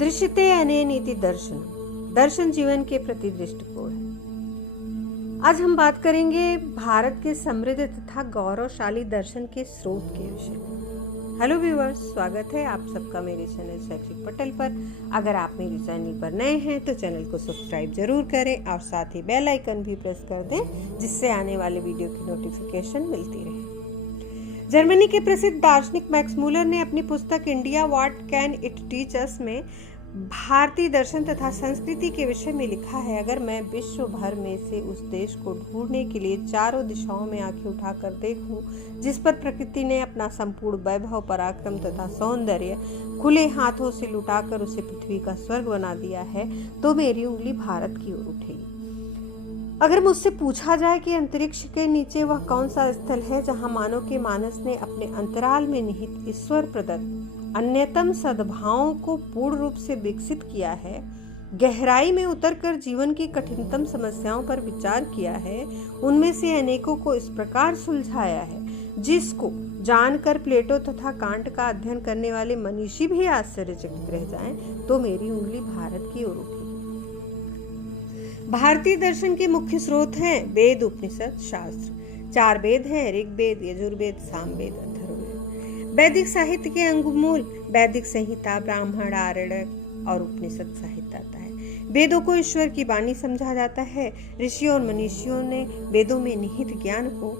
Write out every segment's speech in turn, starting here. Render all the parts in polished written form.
दृश्यते अनेन इति दर्शनम। दर्शन जीवन के प्रति दृष्टिकोण है। आज हम बात करेंगे भारत के समृद्ध तथा गौरवशाली दर्शन के स्रोत के विषय में। हेलो व्यूअर्स, स्वागत है आप सबका मेरे चैनल शैक्षिक पटल पर। अगर आप मेरे चैनल पर नए हैं तो चैनल को सब्सक्राइब जरूर करें और साथ ही बेल आइकन भी प्रेस कर दें, जिससे आने वाले वीडियो की नोटिफिकेशन मिलती रहे। जर्मनी के प्रसिद्ध दार्शनिक मैक्स मूलर ने अपनी पुस्तक India what can it teach us में भारतीय दर्शन तथा संस्कृति के विषय में लिखा है, अगर मैं विश्व भर में से उस देश को ढूंढने के लिए चारों दिशाओं में आंखें उठाकर देखूं जिस पर प्रकृति ने अपना संपूर्ण वैभव, पराक्रम तथा सौंदर्य खुले हाथों से लुटाकर उसे पृथ्वी का स्वर्ग बना दिया है, तो मेरी उंगली भारत की ओर उठेगी। अगर मुझसे पूछा जाए कि अंतरिक्ष के नीचे वह कौन सा स्थल है जहां मानव के मानस ने अपने अंतराल में निहित ईश्वर प्रदत्त अन्यतम सद्भावों को पूर्ण रूप से विकसित किया है, गहराई में उतरकर जीवन की कठिनतम समस्याओं पर विचार किया है, उनमें से अनेकों को इस प्रकार सुलझाया है जिसको जानकर प्लेटो तथा कांट का अध्ययन करने वाले मनीषी भी आश्चर्यचकित रह जाएं, तो मेरी उंगली भारत की ओर उठेगी। भारतीय दर्शन के मुख्य स्रोत हैं वेद, उपनिषद, शास्त्र। 4 वेद हैं, ऋग्वेद, यजुर्वेद, सामवेद, अथर्ववेद। वैदिक साहित्य के अंगमूल वैदिक संहिता, ब्राह्मण, आरण्यक और उपनिषद साहित्य आता है। वेदों को ईश्वर की वाणी समझा जाता है। ऋषियों और मनीषियों ने वेदों में निहित ज्ञान को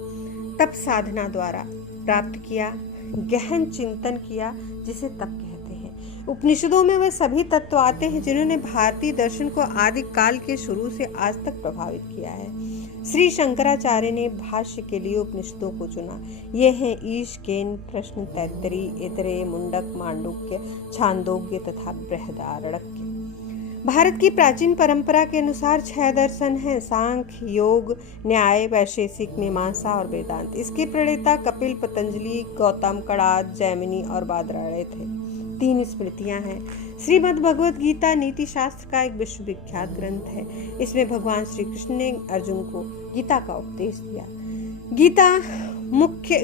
तप साधना द्वारा प्राप्त किया, गहन चिंतन किया, जिसे तप कहते हैं। उपनिषदों में वह सभी तत्व आते हैं जिन्होंने भारतीय दर्शन को आदि काल के शुरू से आज तक प्रभावित किया है। श्री शंकराचार्य ने भाष्य के लिए उपनिषदों को चुना। ये हैं ईश, केन, प्रश्न, तैत्तरीय, ऐतरेय, मुंडक, मांडुक्य, छांदोग्य तथा बृहदारण्यक। भारत की प्राचीन परंपरा के अनुसार 6 दर्शन हैं, सांख्य, योग, न्याय, वैशेषिक, मीमांसा और वेदांत। इसके प्रणेता कपिल, पतंजलि, गौतम, कणाद, जैमिनी और बादरायण थे। 3 स्मृतियां हैं। श्रीमद् भगवद गीता नीति शास्त्र का एक विश्वविख्यात ग्रंथ है। इसमें भगवान श्री कृष्ण ने अर्जुन को गीता का उपदेश दिया।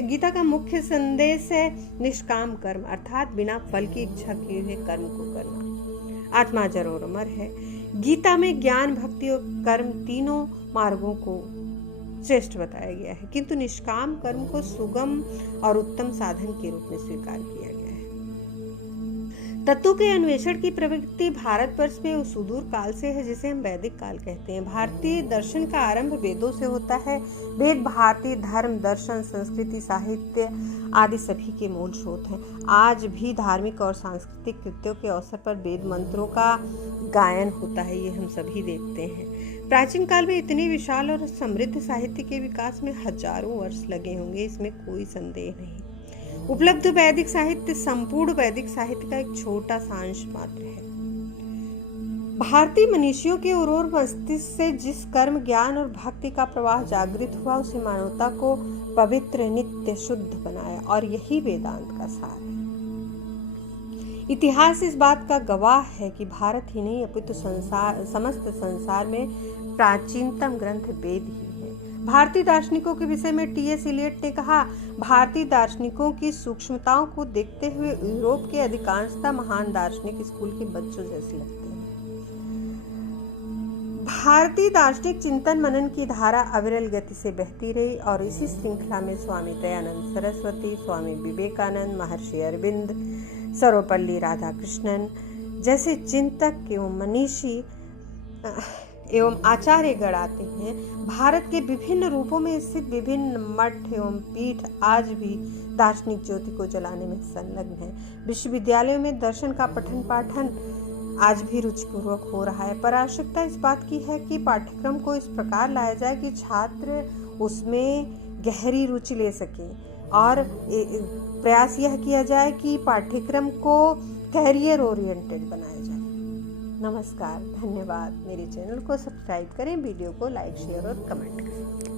गीता का मुख्य संदेश है निष्काम कर्म, अर्थात बिना फल की इच्छा किए हुए कर्म को करना। आत्मा जड़ और अमर है। गीता में ज्ञान, भक्ति और कर्म तीनों मार्गों को श्रेष्ठ बताया गया है, किंतु निष्काम कर्म को सुगम और उत्तम साधन के रूप में स्वीकार किया गया है। तत्वों के अन्वेषण की प्रवृत्ति भारतवर्ष में उस सुदूर काल से है जिसे हम वैदिक काल कहते हैं। भारतीय दर्शन का आरंभ वेदों से होता है। वेद भारतीय धर्म, दर्शन, संस्कृति, साहित्य आदि सभी के मूल स्रोत हैं। आज भी धार्मिक और सांस्कृतिक कृत्यों के अवसर पर वेद मंत्रों का गायन होता है, ये हम सभी देखते हैं। प्राचीन काल में इतने विशाल और समृद्ध साहित्य के विकास में हजारों वर्ष लगे होंगे, इसमें कोई संदेह नहीं। उपलब्ध वैदिक साहित्य संपूर्ण वैदिक साहित्य का एक छोटा सा अंश मात्र है। भारतीय मनीषियों के उर्वर मस्तिष्क से जिस कर्म, ज्ञान और भक्ति का प्रवाह जागृत हुआ, उसे मानवता को पवित्र, नित्य, शुद्ध बनाया, और यही वेदांत का सार है। इतिहास इस बात का गवाह है कि भारत ही नहीं अपितु समस्त संसार में प्राचीनतम ग्रंथ वेद ही है। भारतीय दार्शनिकों के विषय में टी.एस. इलियट ने कहा, भारतीय दार्शनिकों की सूक्ष्मताओं को देखते हुए यूरोप के अधिकांशतः महान दार्शनिक स्कूल के बच्चों जैसे लगते हैं। भारतीय दार्शनिक चिंतन मनन की धारा अविरल गति से बहती रही और इसी श्रृंखला में स्वामी दयानंद सरस्वती, स्वामी विवेकानंद, महर्षि अरविंद, सर्वपल्ली राधाकृष्णन जैसे चिंतक एवं मनीषी एवं आचार्यगण आते हैं। भारत के विभिन्न रूपों में स्थित विभिन्न मठ एवं पीठ आज भी दार्शनिक ज्योति को जलाने में संलग्न है। विश्वविद्यालयों में दर्शन का पठन पाठन आज भी रुचिपूर्वक हो रहा है, पर आवश्यकता इस बात की है कि पाठ्यक्रम को इस प्रकार लाया जाए कि छात्र उसमें गहरी रुचि ले सके, और प्रयास यह किया जाए कि पाठ्यक्रम को कैरियर ओरिएंटेड बनाया जाए। नमस्कार, धन्यवाद। मेरे चैनल को सब्सक्राइब करें, वीडियो को लाइक, शेयर और कमेंट करें।